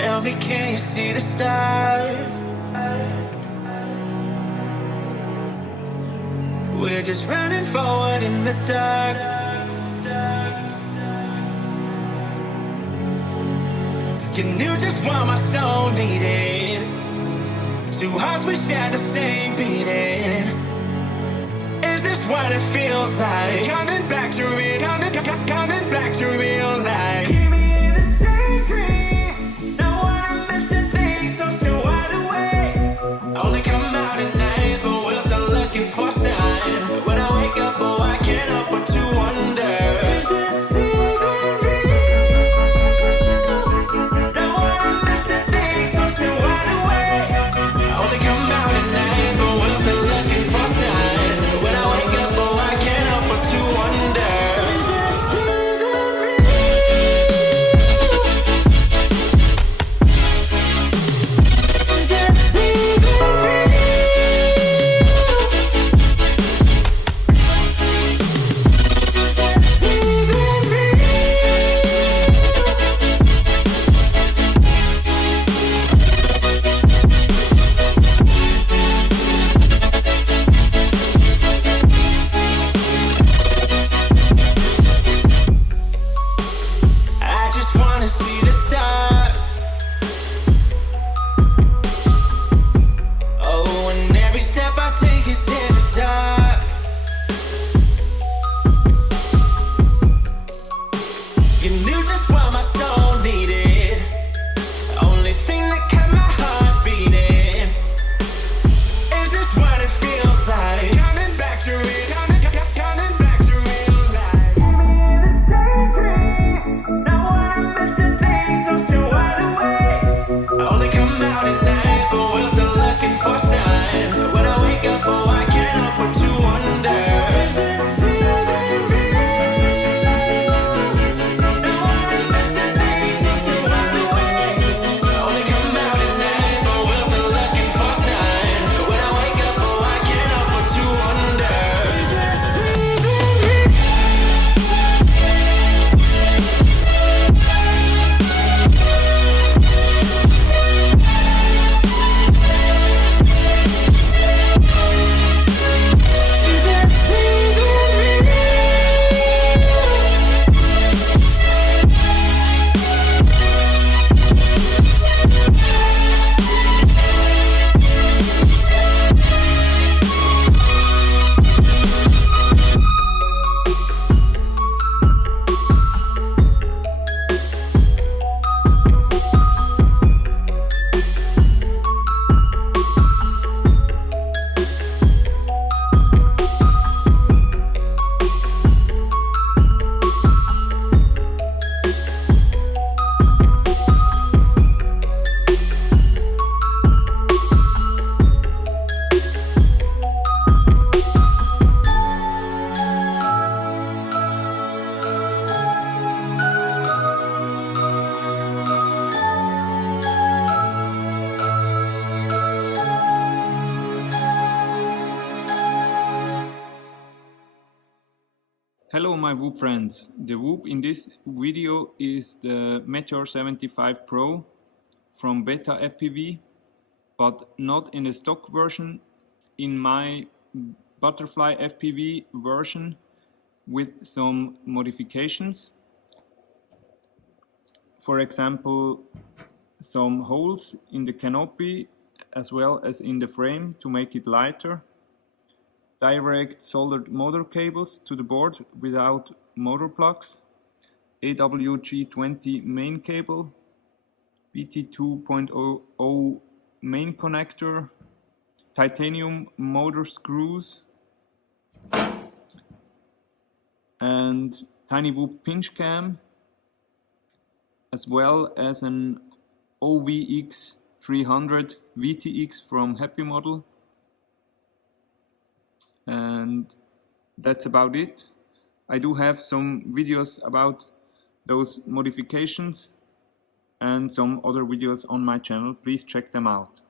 Tell me, can you see the stars? We're just running forward in the dark. You knew just what my soul needed. Two hearts, we share the same beating. Is this what it feels like? Coming back to real, coming back to real life. Keep me in the daydream. Know what I'm missing, things so still wide awake. Only come out at night, but we're still looking for a sign. When I wake up, oh, I can't help but to wonder, is this even real? Know what I'm missing, things so still wide awake. Only come out at night, but we're still looking for a sign. When I wake up, oh, I can't help but to wonder, is this even real? Is this even real? I just wanna see the stars. Oh, and every step I take is in the dark. You knew just what my soul needed. Only thing that kept my heart beating. Is this what it feels like? Coming back to real, coming back to real life. Keep me in the daydream. Know what I'm missing, things so still wide awake. Only come out at night, but we're still looking for signs. When I wake up, oh, I can't help but to wonder, is this even real? Know what I'm missing, things so still wide awake. Only come out at night, but we're still looking for signs. When I wake up, oh, I can't help but to wonder, is this even real? Is this even real? Hello my Whoop friends, the Whoop in this video is the Meteor 75 Pro from Beta FPV, but not in the stock version, in my Butterfly FPV version with some modifications. For example, some holes in the canopy as well as in the frame to make it lighter. Direct soldered motor cables to the board without motor plugs, AWG20 main cable, BT 2.0 main connector, titanium motor screws, and tiny Whoop pinch cam, as well as an OVX 300 VTX from Happy Model. And that's about it. I do have some videos about those modifications and some other videos on my channel. Please check them out.